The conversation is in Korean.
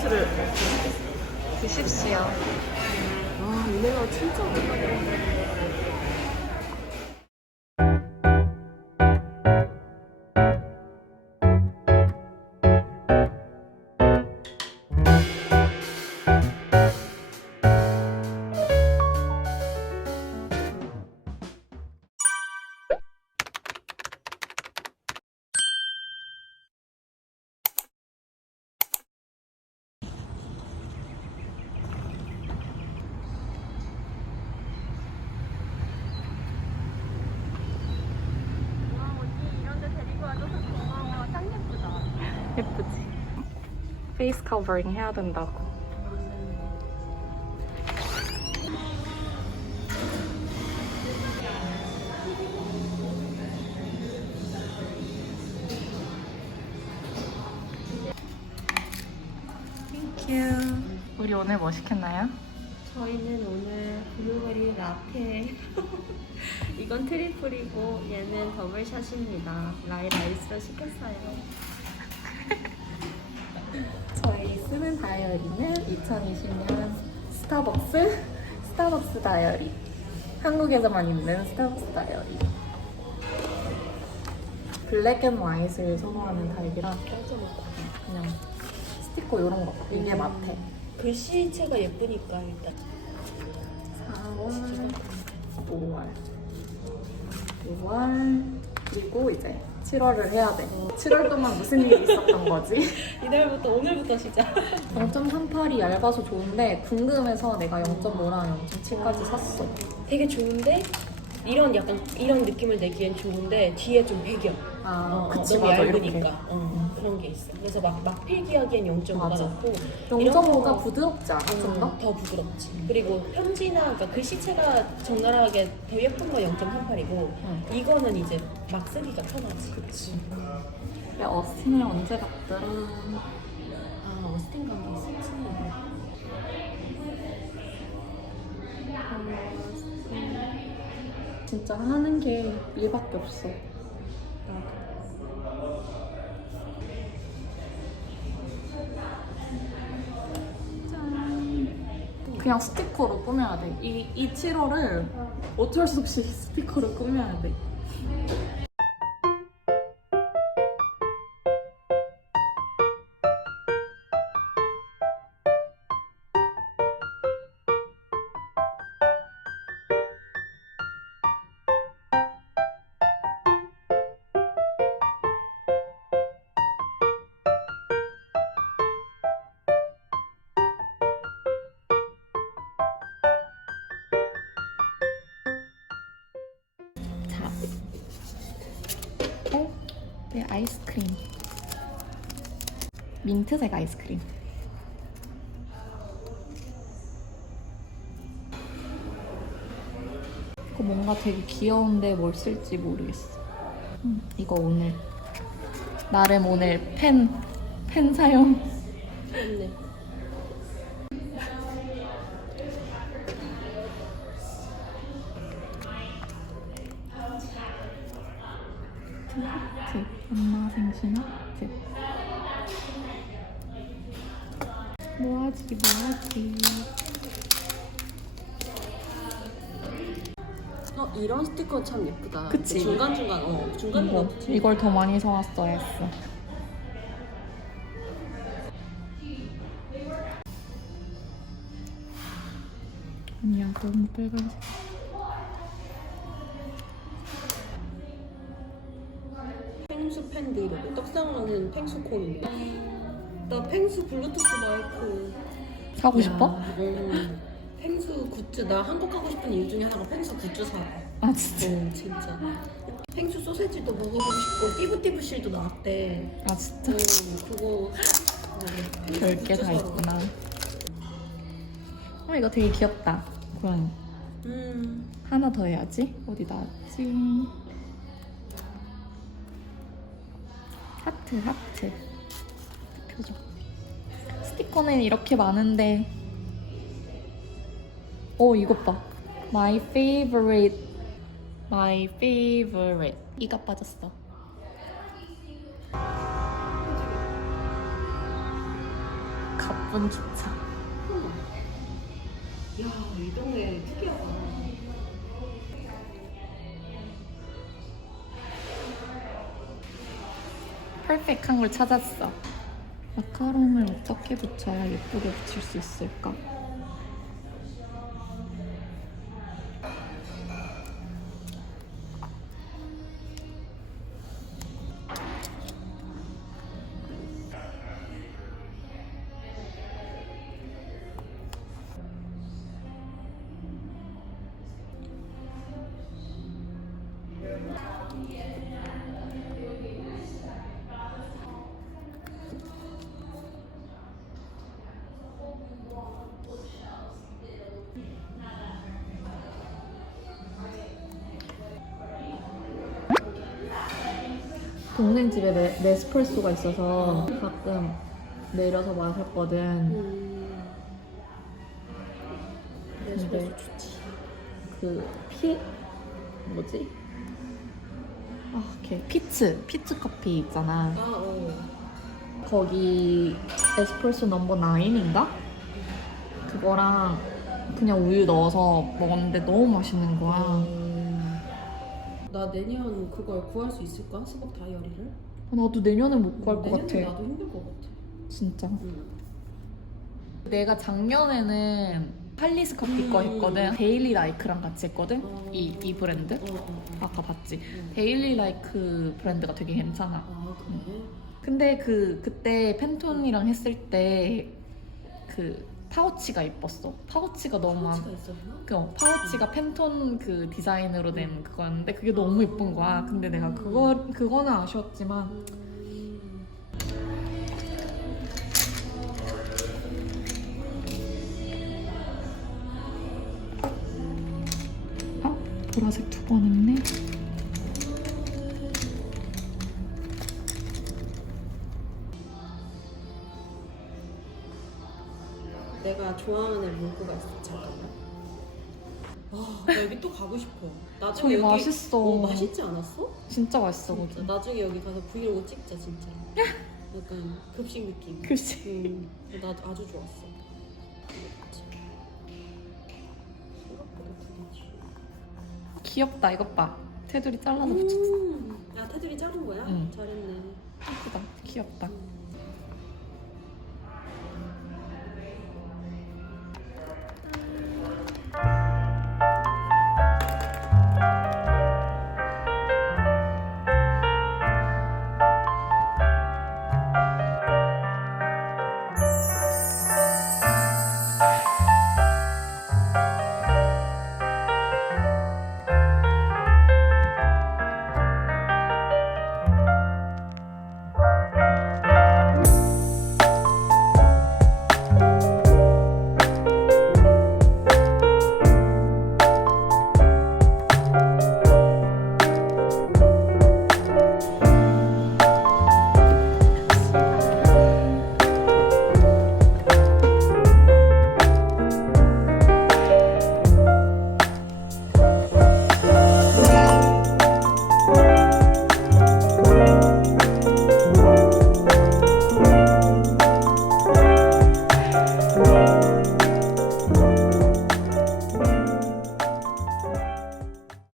음료수를 드십시오. 아 얘네가 진짜 오랜만이야 페이스 커버링 해야 된다고. 땡큐. 우리 오늘 뭐 시켰나요? 저희는 오늘 블루베리 라테 이건 트리플이고 얘는 더블샷입니다 라이 라이스로 시켰어요 쓰는 다이어리는 2020년 스타벅스 스타벅스 다이어리. 한국에서만 있는 스타벅스 다이어리. 블랙 앤 화이트를 선호하는 타입이라 그냥 스티커 이런 거 이게 마테. 글씨체가 예쁘니까 일단 4월, 5월, 6월 그리고 이제 7월을 해야 돼. 7월 동안 무슨 일이 있었던 거지? 이날부터 오늘부터 시작 0.38이 얇아서 좋은데 궁금해서 내가 0.5랑 0.7까지 샀어. 되게 좋은데 이런 약간 이런 느낌을 내기엔 좋은데 뒤에 좀 배겨 아, 어, 어, 그치 너무 맞아 얇으니까 이렇게. 어, 그런 게 있어 그래서 막, 막 필기하기엔 0.5가 맞아. 좋고 0.5가 부드럽지 않아? 좀 더? 어, 더 부드럽지. 그리고 편지나 그러니까 글씨체가 적나라하게 더 예쁜 거 0.38이고 응. 이거는 이제 막 쓰기가 편하지. 그치. 야, 어스틴을 언제 갔더라? 아 어스틴 관계 있었지. 진짜 하는 게 일밖에 없어. 짠. 그냥 스티커로 꾸며야 돼. 이, 이 7월을 어쩔 수 없이 스티커로 꾸며야 돼. 내 아이스크림. 민트색 아이스크림. 이거 뭔가 되게 귀여운데 뭘 쓸지 모르겠어. 음, 이거 오늘 나름 오늘 펜, 펜 사용. 좋네. 엄마 생신 하트. 뭐하지, 뭐하지. 어 이런 스티커 참 예쁘다 그치? 중간중간 어 중간중간 이거, 이걸 더 많이 사왔어야 했어. 아니야, 너무 빨간색. 이렇게 떡상하는 펭수 콘인데 나 펭수 블루투스 마이크 사고 싶어? 음, 펭수 굿즈 나 한국 가고 싶은 이유 중에 하나가 펭수 굿즈 사고 아, 진짜. 어 진짜 펭수 소세지도 먹어보고 싶고 띠부띠부실도 나왔대 아, 진짜. 어, 그거 별게 다 있구나. 어, 이거 되게 귀엽다. 고양이. 음 하나 더 해야지. 어디 나왔지? 하트, 하트. 표정. 스티커는 이렇게 많은데. 오, 이것 봐. My favorite. My favorite. 이가 빠졌어. 가쁜 기차. 야 이 동네 특이하다. 퍼펙트한 걸 찾았어. 마카롱을 어떻게 붙여야 예쁘게 붙일 수 있을까? 동생 집에 네, 네스프레소가 있어서 가끔 내려서 마셨거든. 음. 내 근데. 그 피... 뭐지? 아, 걔 피츠, 피츠 커피 있잖아. 아 어. 거기 에스프레소 넘버 9인가? 그거랑 그냥 우유 넣어서 먹었는데 너무 맛있는 거야. 음. 나 내년 그걸 구할 수 있을까? 수박 다이어리를? 나도 내년엔 못 구할 것 내년에 같아. 나도 힘들 것 같아. 진짜. 응. 내가 작년에는 팔리스 커피 거 음. 했거든. 데일리 라이크랑 같이 했거든. 어. 이, 이 브랜드. 어, 어, 어. 아까 봤지. 응. 데일리 라이크 브랜드가 되게 괜찮아. 아 그래? 근데 그 그때 팬톤이랑 했을 때 그 파우치가 이뻤어. 파우치가 너무 많. 파우치가 있었나? 그 어, 파우치가 팬톤 그 디자인으로 된 그거였는데 그게 너무 예쁜 거야. 근데 내가 그거 그거는 아쉬웠지만 음. 아 보라색 두 번 했네. 내가 좋아하는 문구가 있어 잠깐만. 아, 나 여기 또 가고 싶어. 나중에 저기 여기 맛있어. 어, 맛있지 않았어? 진짜 맛있어 진짜 거기. 나중에 여기 가서 브이로그 찍자 진짜. 약간 급식 느낌. 글씨. 음, 나 아주 좋았어. 생각보다 되게 지 귀엽다 이것 봐. 테두리 잘라서 붙였어. 음, 야 테두리 자른 거야? 응. 잘했네. 예쁘다. 귀엽다. 음.